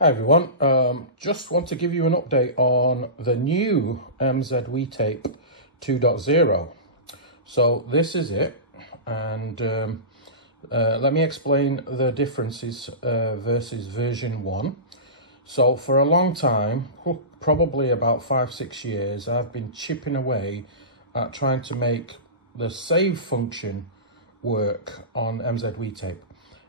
Hi everyone, just want to give you an update on the new MZuitape 2.0. So this is it, and let me explain the differences versus version 1. So for a long time, probably about 5-6 years, I've been chipping away at trying to make the save function work on MZuitape.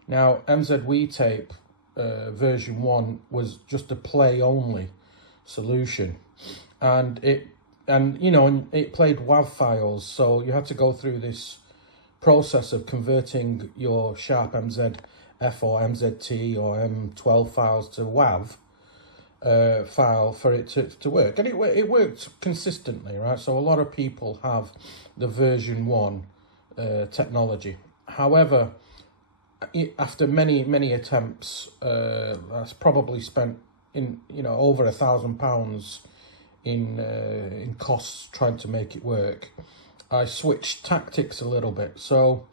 Now MZuitape version 1 was just a play only solution, and it played WAV files, so you had to go through this process of converting your Sharp MZF or MZT or M12 files to WAV file for it to work, and it worked consistently, right? So a lot of people have the version 1 technology. However, after many attempts, that's probably spent over £1,000 in costs trying to make it work. I switched tactics a little bit. So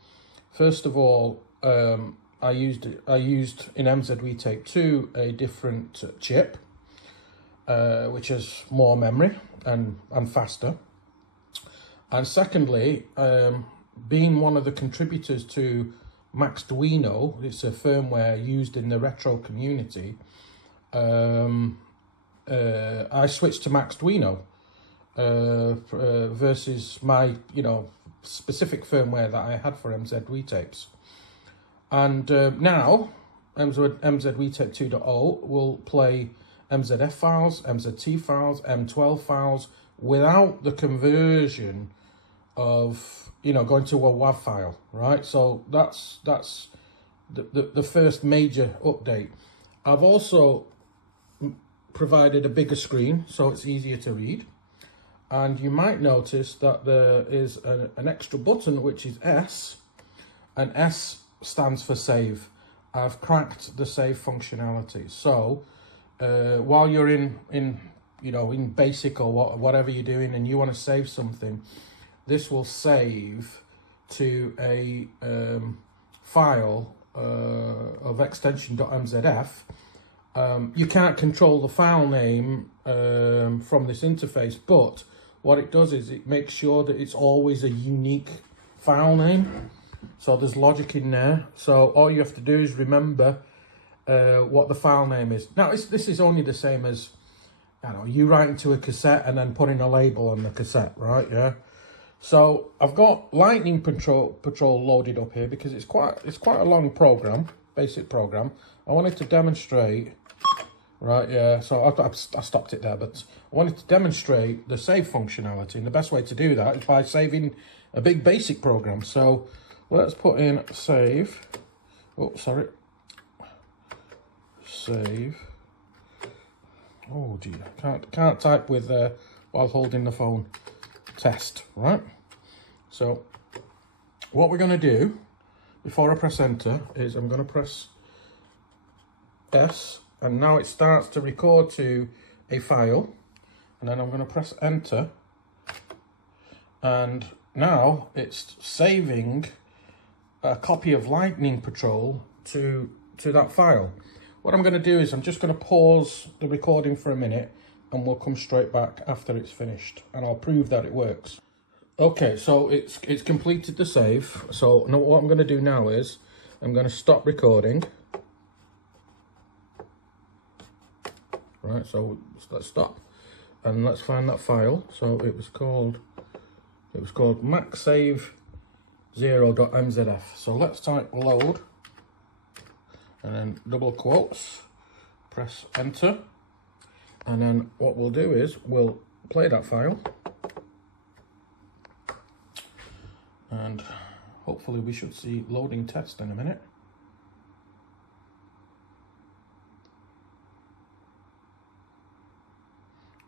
first of all, I used in MZuitape 2 a different chip, which has more memory and faster. And secondly, being one of the contributors to MaxDuino, it's a firmware used in the retro community, I switched to MaxDuino versus my specific firmware that I had for MZuitapes. And now MZuitape 2.0 will play MZF files, MZT files, M12 files without the conversion of going to a WAV file, right? So that's the first major update. I've also provided a bigger screen so it's easier to read, and you might notice that there is an extra button which is S, and S stands for save. I've cracked the save functionality, so while you're in basic or whatever you're doing and you want to save something, this will save to a file of extension .mzf. You can't control the file name from this interface, but what it does is it makes sure that it's always a unique file name. So there's logic in there. So all you have to do is remember what the file name is. Now this is only the same as you writing to a cassette and then putting a label on the cassette, right? Yeah. So I've got Lightning Patrol loaded up here because it's quite a long program, basic program. I wanted to demonstrate, right? Yeah. So I stopped it there, but I wanted to demonstrate the save functionality, and the best way to do that is by saving a big basic program. So let's put in save. Oh, sorry. Save. Oh dear, can't type with while holding the phone. Test, right? So what we're going to do before I press enter is I'm going to press S, and now it starts to record to a file, and then I'm going to press enter, and now it's saving a copy of Lightning Patrol to that file. What I'm going to do is I'm just going to pause the recording for a minute, and we'll come straight back after it's finished, and I'll prove that it works. Okay, so it's completed the save. So now what I'm going to do now is I'm going to stop recording. Right, so let's stop and let's find that file. So it was called microSD.mzf. So let's type load and then double quotes, press enter. And then what we'll do is we'll play that file, and hopefully we should see loading test in a minute.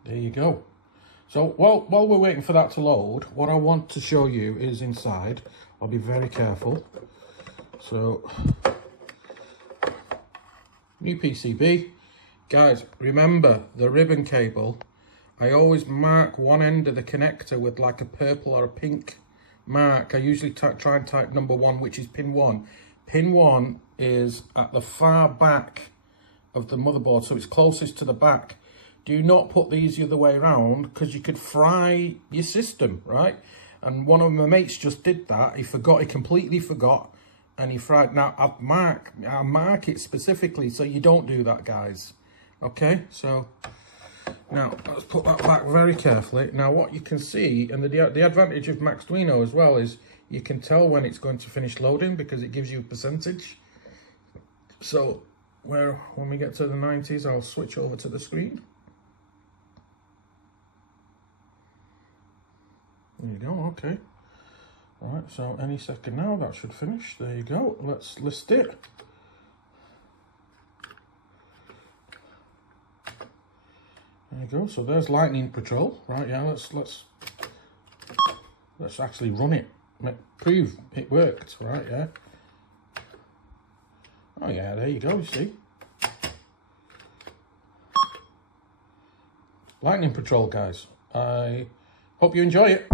There you go. So while we're waiting for that to load, what I want to show you is inside. I'll be very careful. So new PCB. Guys, remember the ribbon cable. I always mark one end of the connector with like a purple or a pink mark. I usually try and type number 1, which is pin 1. Pin 1 is at the far back of the motherboard so it's closest to the back. Do not put these the other way around, because you could fry your system, right? And one of my mates just did that. He completely forgot, and he fried. Now, I'll mark it specifically so you don't do that, guys. Okay, so now let's put that back very carefully. Now, what you can see, and the advantage of MaxDuino as well, is you can tell when it's going to finish loading because it gives you a percentage. So, when we get to the 90s, I'll switch over to the screen. There you go, okay. All right, so any second now, that should finish. There you go, let's list it. There you go, so there's lightning patrol, right? Yeah, let's actually run it, prove it worked, right? Yeah. Oh yeah, there you go, you see. Lightning patrol, guys. I hope you enjoy it.